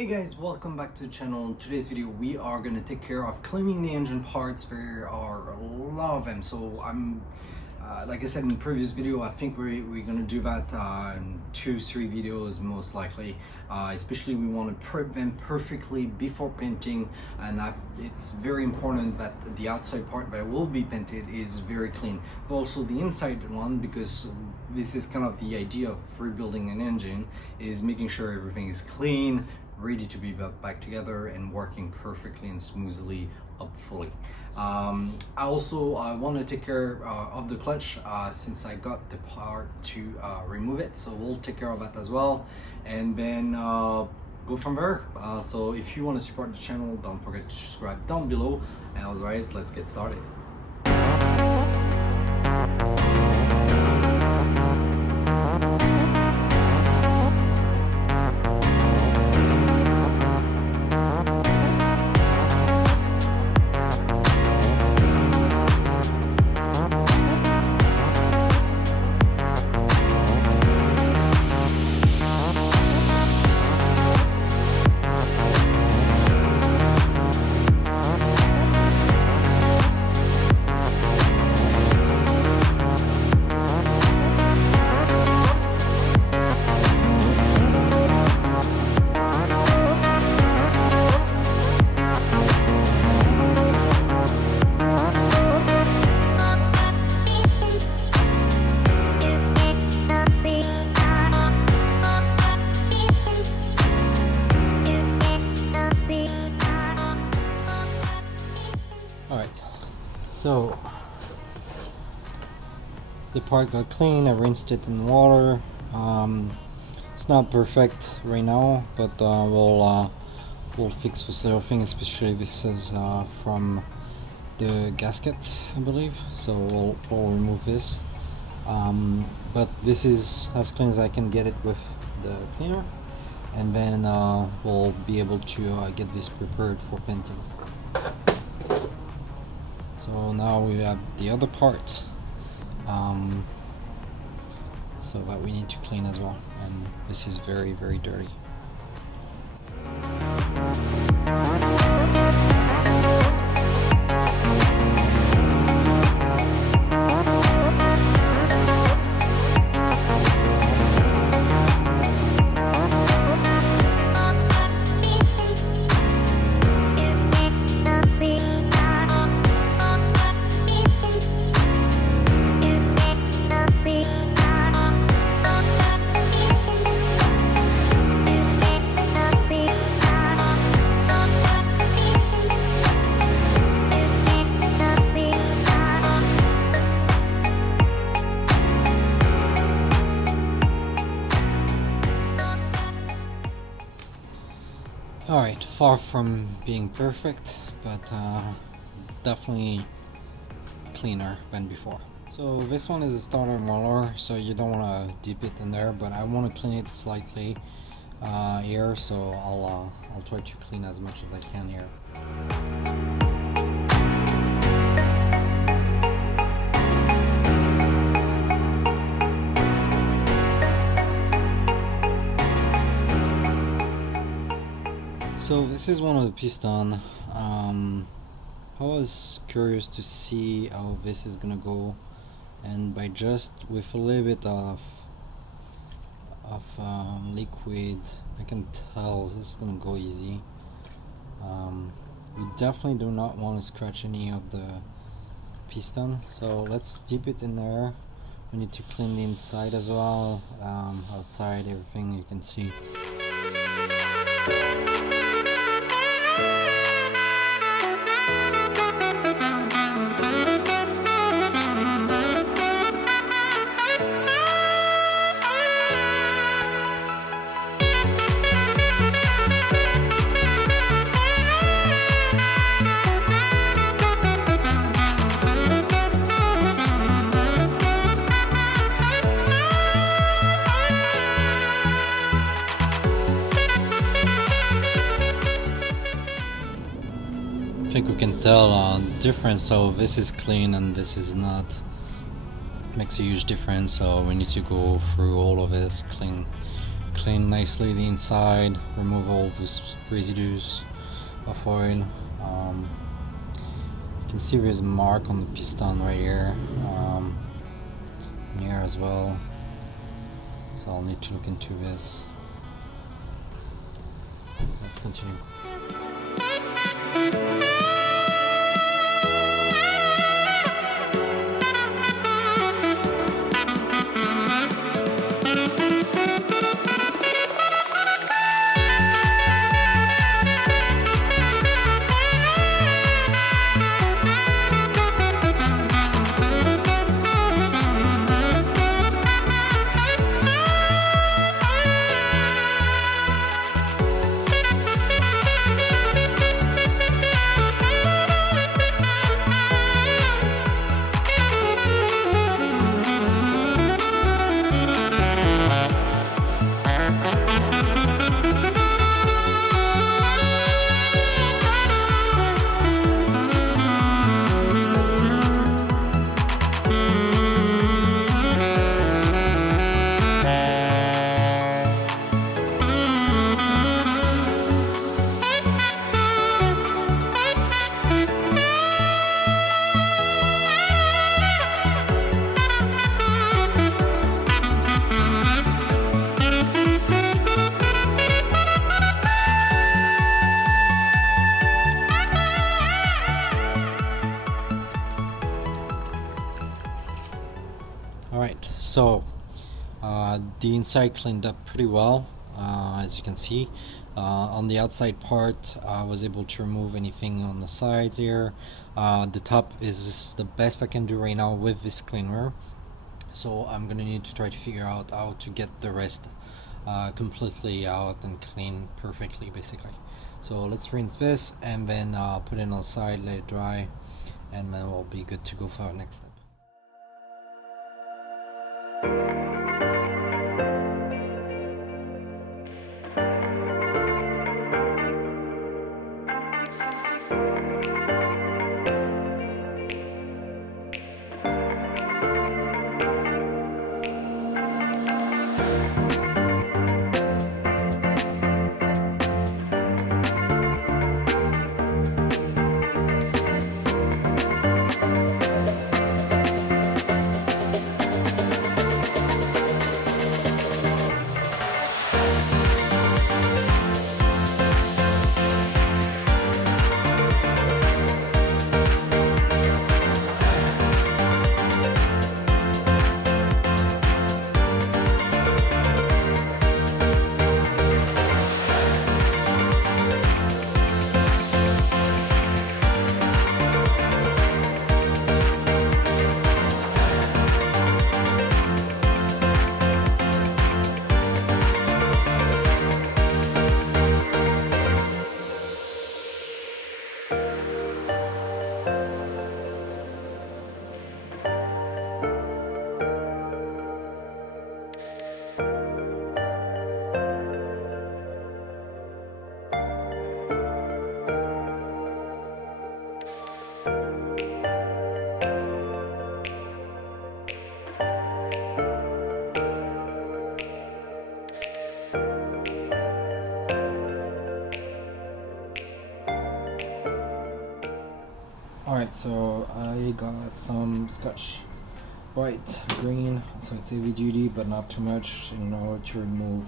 Hey guys, welcome back to the channel. In today's video we are going to take care of cleaning the engine parts. There are a lot of them, so I'm like I said in the previous video, I think we're going to do that in 2-3 videos most likely. Especially we want to prep them perfectly before painting, and it's very important that the outside part that will be painted is very clean, but also the inside one, because this is kind of the idea of rebuilding an engine, is making sure everything is clean, ready to be back together and working perfectly and smoothly up fully. I also want to take care of the clutch since I got the part to remove it, so we'll take care of that as well, and then go from there. So if you want to support the channel, don't forget to subscribe down below, and otherwise let's get started. So the part got clean. I rinsed it in water. It's not perfect right now, but we'll fix this little thing. Especially this is from the gasket, I believe. So we'll remove this. But this is as clean as I can get it with the cleaner, and then we'll be able to get this prepared for painting. So now we have the other part, so that we need to clean as well, and this is very dirty. Alright, far from being perfect, but definitely cleaner than before. So this one is a starter molar, so you don't want to dip it in there, but I want to clean it slightly here, so I'll try to clean as much as I can here. So this is one of the piston. I was curious to see how this is gonna go, and by just with a little bit of liquid, I can tell this is gonna go easy. We definitely do not want to scratch any of the piston, so let's dip it in there. We need to clean the inside as well, outside, everything you can see. I think we can tell a difference, so this is clean and this is not. Makes a huge difference, so we need to go through all of this, clean clean nicely the inside, remove all those residues of oil. You can see there's a mark on the piston right here, and here as well, so I'll need to look into this. Let's continue. Alright, so the inside cleaned up pretty well, as you can see. On the outside part, I was able to remove anything on the sides here. The top is the best I can do right now with this cleaner, so I'm gonna need to try to figure out how to get the rest completely out and clean perfectly, basically. So let's rinse this and then put it on the side, let it dry, and then we'll be good to go for our next step. Alright, so I got some Scotch Brite green, so it's heavy duty but not too much, in order to remove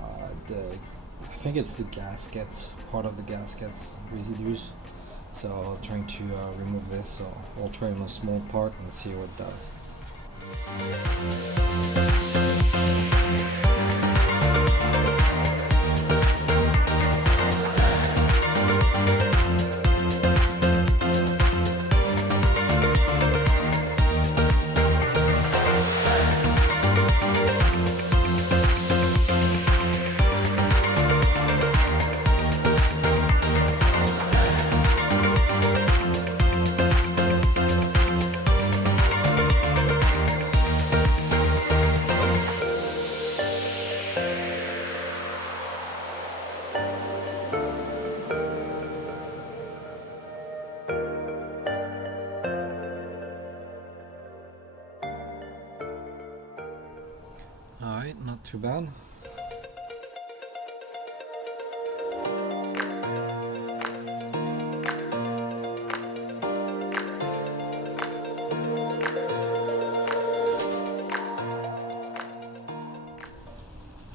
I think it's the gasket, part of the gasket residues. So trying to remove this, so we'll try on a small part and see what it does. Alright, not too bad.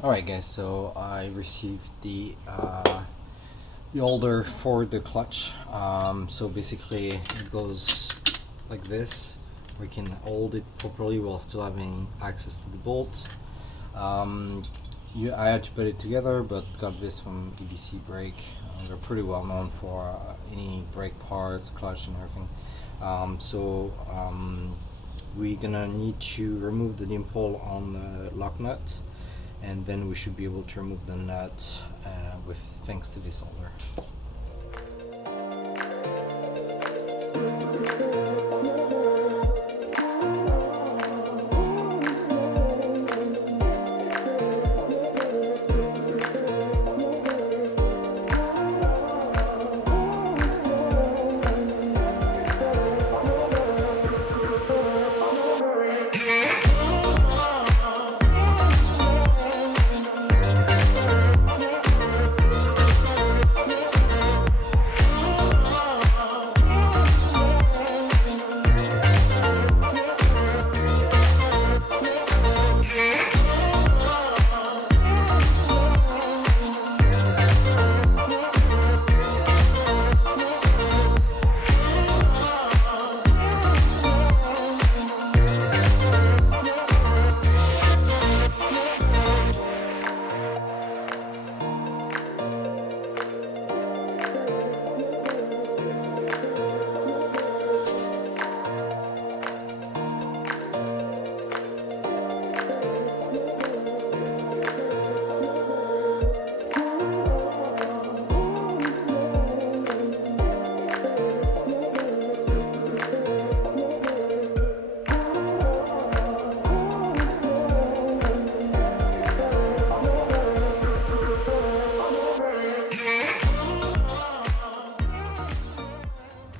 Alright guys, so I received the holder for the clutch. So basically it goes like this. We can hold it properly while still having access to the bolt. I had to put it together, but got this from EBC Brake. They're pretty well known for any brake parts, clutch and everything. We're gonna need to remove the dimple on the lock nut, and then we should be able to remove the nut with thanks to this holder.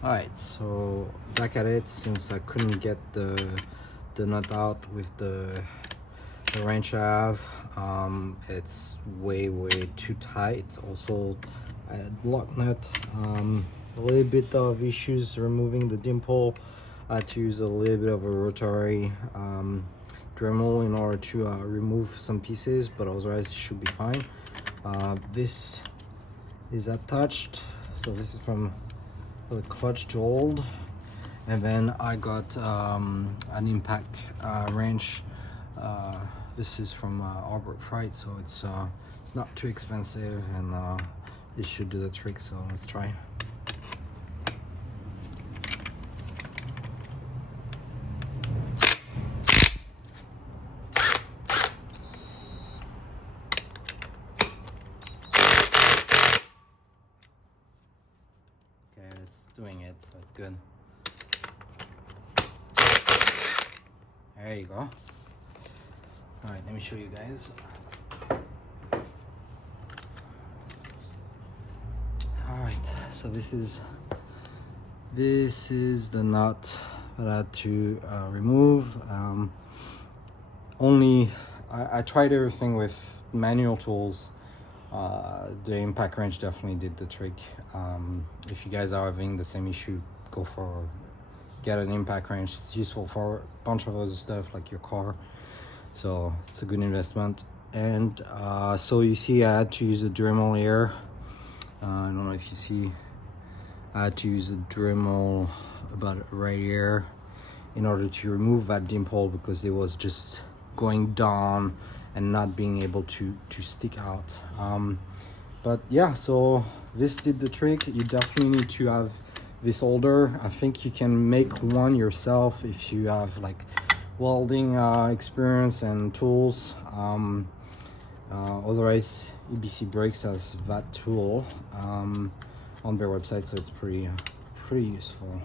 Alright, so back at it, since I couldn't get the nut out with the wrench I have. It's way too tight. It's also a lock nut. A little bit of issues removing the dimple. I had to use a little bit of a rotary Dremel in order to remove some pieces, but otherwise it should be fine. This is attached, so this is from the clutch to hold, and then I got an impact wrench. This is from Arbor Freight, so it's not too expensive, and it should do the trick. So let's try. It's doing it, so it's good. There you go. Alright, let me show you guys. Alright, so this is the nut that I had to remove. I tried everything with manual tools. The impact wrench definitely did the trick. If you guys are having the same issue, get an impact wrench. It's useful for a bunch of other stuff like your car, so it's a good investment. And so you see I had to use a Dremel here. I don't know if you see, I had to use a Dremel about right here in order to remove that dimple, because it was just going down and not being able to stick out. But yeah, so this did the trick. You definitely need to have this holder. I think you can make one yourself if you have like welding experience and tools. Otherwise EBC Brakes has that tool on their website, so it's pretty useful.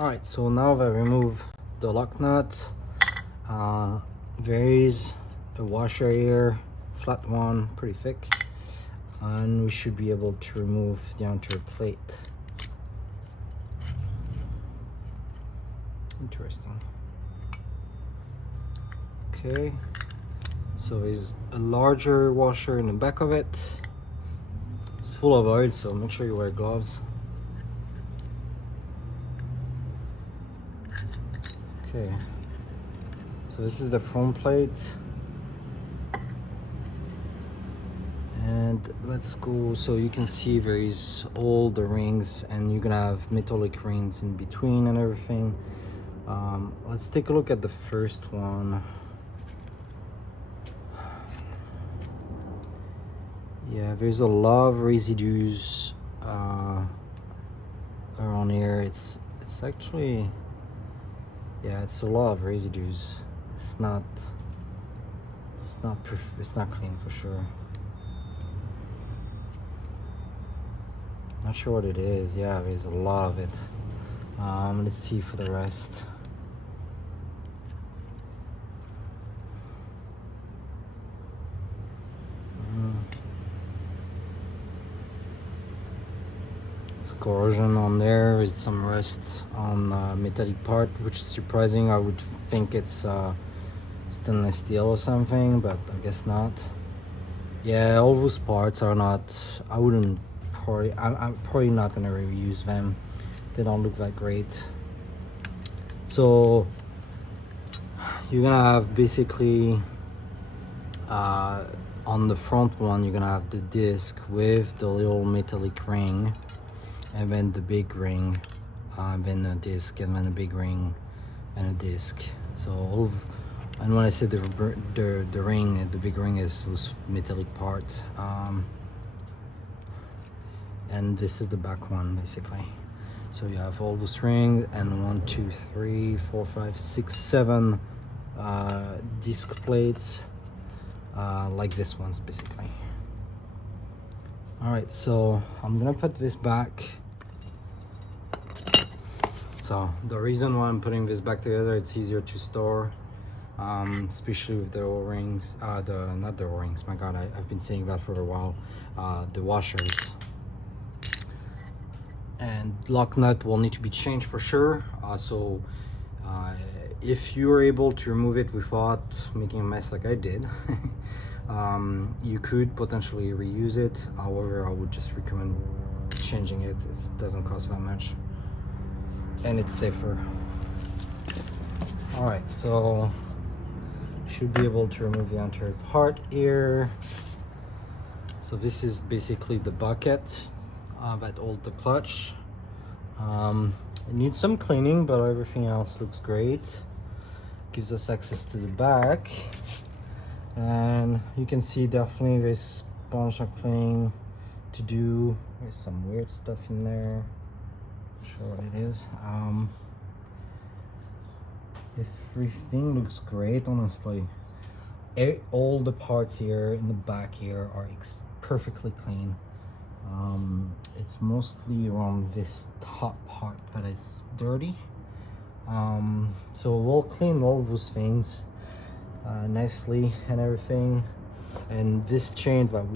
Alright, so now that I remove the lock nut, There is a washer here, flat one, pretty thick, and we should be able to remove the entire plate. Interesting. Okay, so there's a larger washer in the back of it. It's full of oil, so make sure you wear gloves. Okay, so this is the front plate, and let's go. So you can see there is all the rings, and you're gonna have metallic rings in between and everything. Let's take a look at the first one. Yeah, there's a lot of residues around here. It's actually, yeah, it's a lot of residues. It's not clean for sure. Not sure what it is. Yeah, there's a lot of it. Let's see for the rest. Corrosion on there, is some rust on metallic part, which is surprising. I would think it's stainless steel or something, but I guess not. Yeah, all those parts are not, I'm probably not gonna reuse them. They don't look that great. So you're gonna have basically on the front one, you're gonna have the disc with the little metallic ring, and then the big ring, and then a disc, and then a big ring and a disc. So and when I say the ring, the big ring is those metallic parts, and this is the back one basically. So you have all those rings, and 1, 2, 3, 4, 5, 6, 7 disc plates, like this one's basically. All right, so I'm gonna put this back. So the reason why I'm putting this back together, it's easier to store, especially with the O-rings, not the O-rings, my God, I've been saying that for a while, the washers. And lock nut will need to be changed for sure. So if you're able to remove it without making a mess like I did, you could potentially reuse it. However, I would just recommend changing it. It doesn't cost that much, and it's safer. All right, so should be able to remove the entire part here. So this is basically the bucket that holds the clutch. It needs some cleaning, but everything else looks great. Gives us access to the back, and you can see definitely there's a bunch of cleaning to do. There's some weird stuff in there. Not sure what it is. Everything looks great, honestly. All the parts here in the back here are perfectly clean. It's mostly around this top part that is dirty. So we'll clean all those things nicely and everything. And this chain that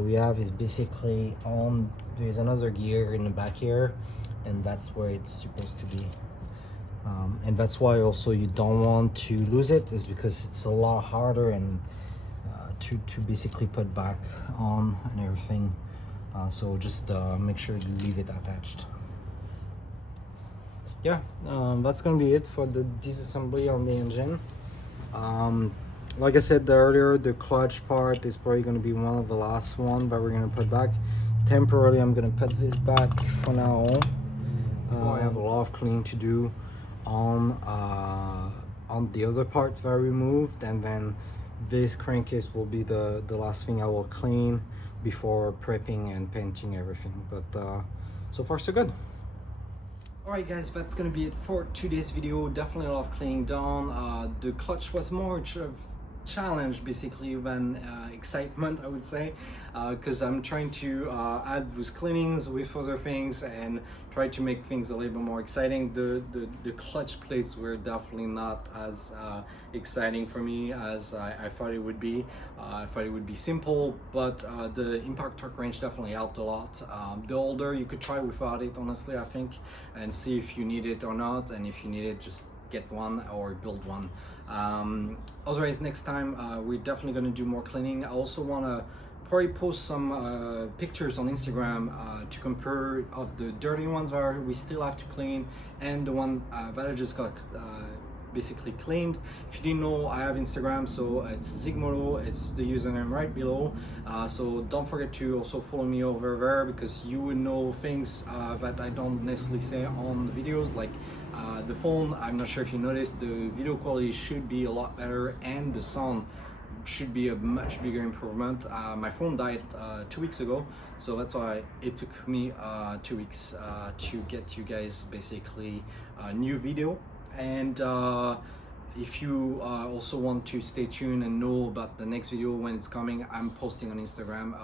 we have is basically on. There's another gear in the back here, and that's where it's supposed to be. And that's why also you don't want to lose it, is because it's a lot harder and to basically put back on and everything. So just make sure you leave it attached. Yeah, that's gonna be it for the disassembly on the engine. Like I said earlier, the clutch part is probably gonna be one of the last one that we're gonna put back. Temporarily, I'm gonna put this back for now. I have a lot of cleaning to do on the other parts that I removed, and then this crankcase will be the last thing I will clean before prepping and painting everything. But so far so good. Alright guys, that's gonna be it for today's video. Definitely a lot of cleaning done. The clutch was more challenge basically than excitement, I would say, because I'm trying to add those cleanings with other things and try to make things a little bit more exciting. The clutch plates were definitely not as exciting for me as I thought it would be. I thought it would be simple, but the impact torque range definitely helped a lot. The holder you could try without it, honestly, I think, and see if you need it or not, and if you need it, just get one or build one. Otherwise, next time we're definitely going to do more cleaning. I also want to probably post some pictures on Instagram to compare of the dirty ones that we still have to clean and the one that I just got basically cleaned. If you didn't know, I have Instagram, so it's zigmoto, it's the username right below, so don't forget to also follow me over there, because you would know things that I don't necessarily say on the videos, like the phone. I'm not sure if you noticed, the video quality should be a lot better and the sound should be a much bigger improvement. My phone died 2 weeks ago, so that's why it took me 2 weeks to get you guys basically a new video. And if you also want to stay tuned and know about the next video when it's coming, I'm posting on Instagram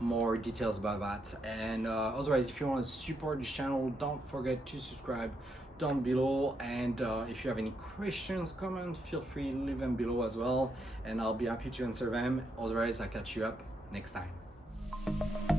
more details about that. And otherwise, if you want to support this channel, don't forget to subscribe down below. And if you have any questions, comments, feel free to leave them below as well, and I'll be happy to answer them. Otherwise, I'll catch you up next time.